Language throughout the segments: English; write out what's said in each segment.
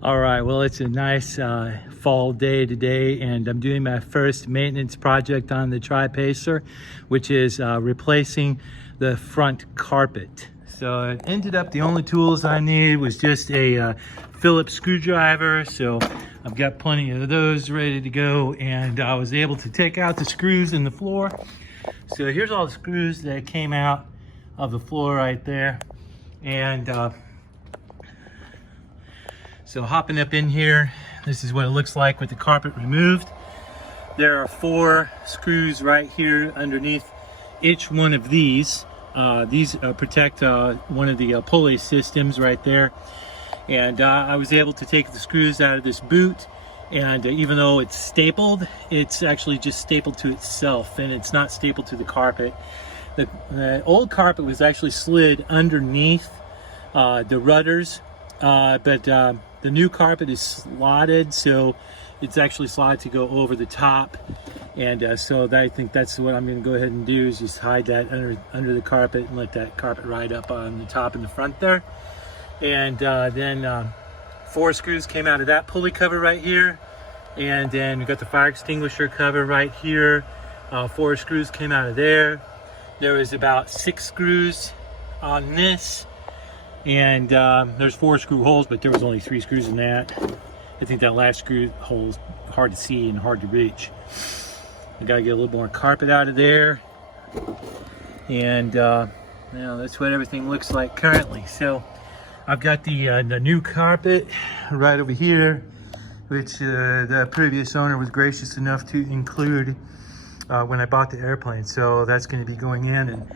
All right, well, it's a nice fall day today, and I'm doing my first maintenance project on the Tri-Pacer, which is replacing the front carpet. So it ended up the only tools I need was just a Phillips screwdriver. So I've got plenty of those ready to go, and I was able to take out the screws in the floor. So here's all the screws that came out of the floor right there. And so hopping up in here, this is what it looks like with the carpet removed. There are 4 screws right here underneath each one of these. These protect one of the pulley systems right there. And I was able to take the screws out of this boot, and even though it's stapled, it's actually just stapled to itself, and it's not stapled to the carpet. The old carpet was actually slid underneath the rudders, but the new carpet is slotted, so it's actually slotted to go over the top. And so I think that's what I'm going to go ahead and do, is just hide that under the carpet and let that carpet ride up on the top and the front there. And then 4 screws came out of that pulley cover right here, and then we got the fire extinguisher cover right here. 4 screws came out of there. There was about 6 screws on this, and there's 4 screw holes, but there was only 3 screws in that. I think that last screw hole is hard to see and hard to reach. I gotta get a little more carpet out of there, and that's what everything looks like currently. So I've got the new carpet right over here, which the previous owner was gracious enough to include when I bought the airplane. So that's going to be going in, and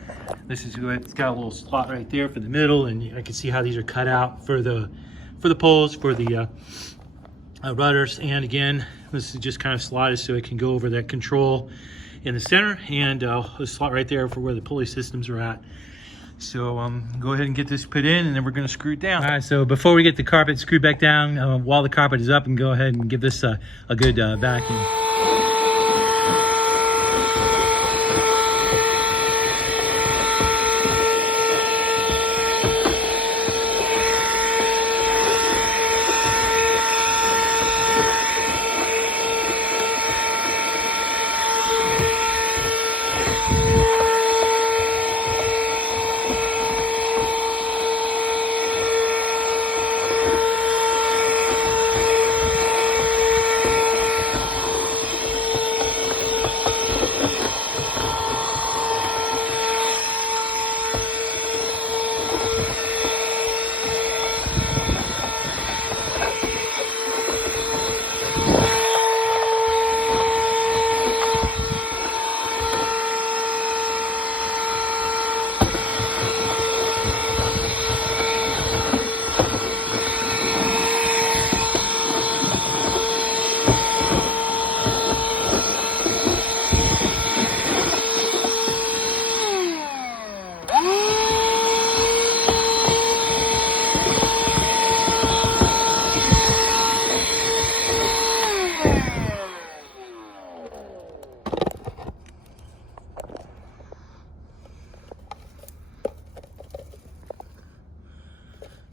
this is what it's got, a little slot right there for the middle, and I can see how these are cut out for the poles, for the rudders. And again, this is just kind of slotted so it can go over that control in the center, and a slot right there for where the pulley systems are at. So go ahead and get this put in, and then we're going to screw it down. All right, so before we get the carpet screwed back down, while the carpet is up, and go ahead and give this a good vacuum.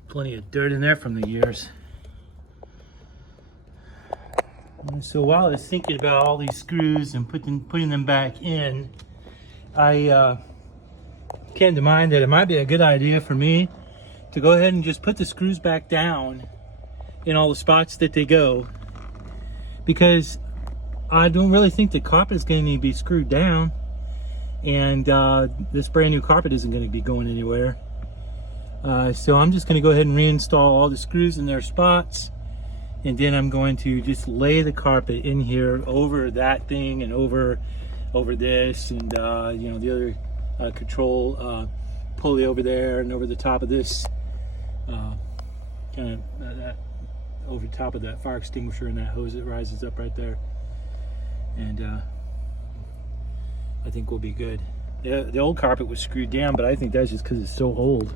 Plenty of dirt in there from the years. And so while I was thinking about all these screws and putting them back in, I came to mind that it might be a good idea for me to go ahead and just put the screws back down in all the spots that they go, because I don't really think the carpet is going to need to be screwed down, and this brand new carpet isn't going to be going anywhere. So I'm just going to go ahead and reinstall all the screws in their spots, and then I'm going to just lay the carpet in here over that thing and over this, and the other control pulley over there, and over the top of this over top of that fire extinguisher and that hose that rises up right there. And I think we'll be good. The old carpet was screwed down, but I think that's just because it's so old.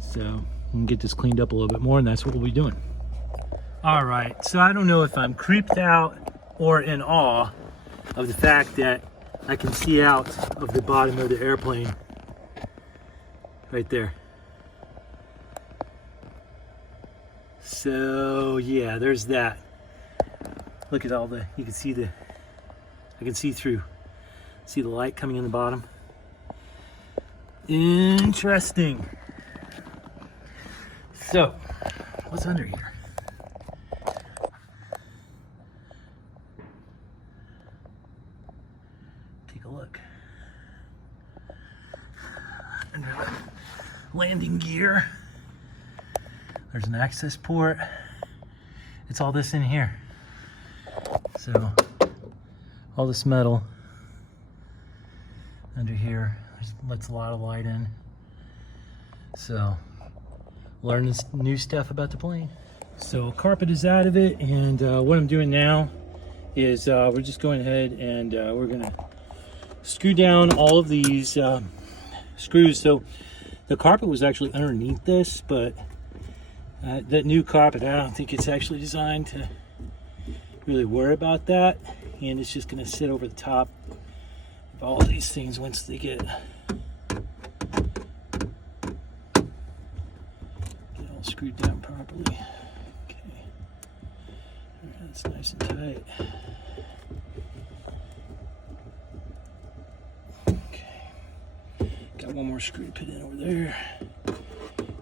So we can get this cleaned up a little bit more, and that's what we'll be doing. All right, so I don't know if I'm creeped out or in awe of the fact that I can see out of the bottom of the airplane right there. So yeah, there's that. Look at all the, you can see I can see through. See the light coming in the bottom? Interesting. So, what's under here? Take a look. Under the landing gear, there's an access port. It's all this in here. So, all this metal under here lets a lot of light in. So, learning new stuff about the plane. So, carpet is out of it, and what I'm doing now is we're just going ahead and we're gonna screw down all of these screws. So, the carpet was actually underneath this, but that new carpet, I don't think it's actually designed to really worry about that, and it's just going to sit over the top of all these things once they get all screwed down properly. Okay, that's nice and tight. Okay, got one more screw to put in over there,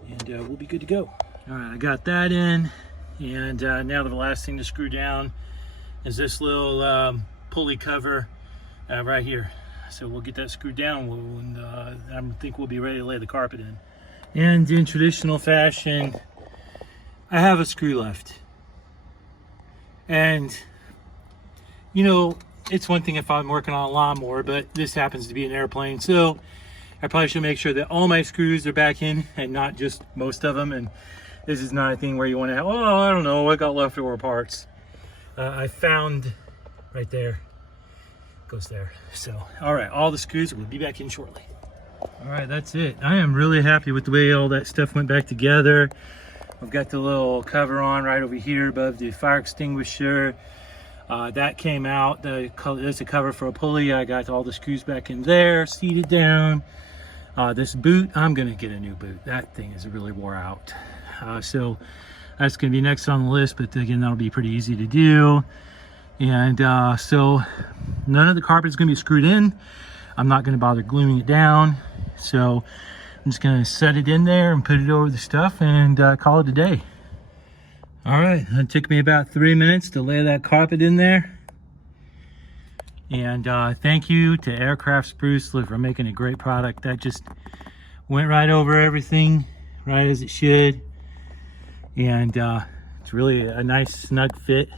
and we'll be good to go. All right, I got that in, and now the last thing to screw down is this little pulley cover right here. So we'll get that screwed down, and I think we'll be ready to lay the carpet in. And in traditional fashion, I have a screw left. And, you know, it's one thing if I'm working on a lawnmower, but this happens to be an airplane. So I probably should make sure that all my screws are back in and not just most of them. And this is not a thing where you want to have, oh, I don't know, I got leftover parts. I found right there, goes there. So, all right, all the screws will be back in shortly. All right, that's it. I am really happy with the way all that stuff went back together. I've got the little cover on right over here above the fire extinguisher. That came out. There's a cover for a pulley. I got all the screws back in there, seated down. This boot, I'm gonna get a new boot. That thing is really wore out. So that's gonna be next on the list, but again, that'll be pretty easy to do. And so none of the carpet is gonna be screwed in. I'm not gonna bother gluing it down. So I'm just gonna set it in there and put it over the stuff and call it a day. All right, it took me about 3 minutes to lay that carpet in there. And thank you to Aircraft Spruce for making a great product. That just went right over everything, right as it should. And it's really a nice snug fit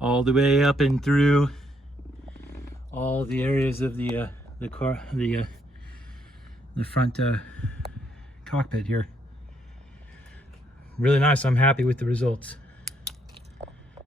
all the way up and through all the areas of the front cockpit here. Really nice. I'm happy with the results.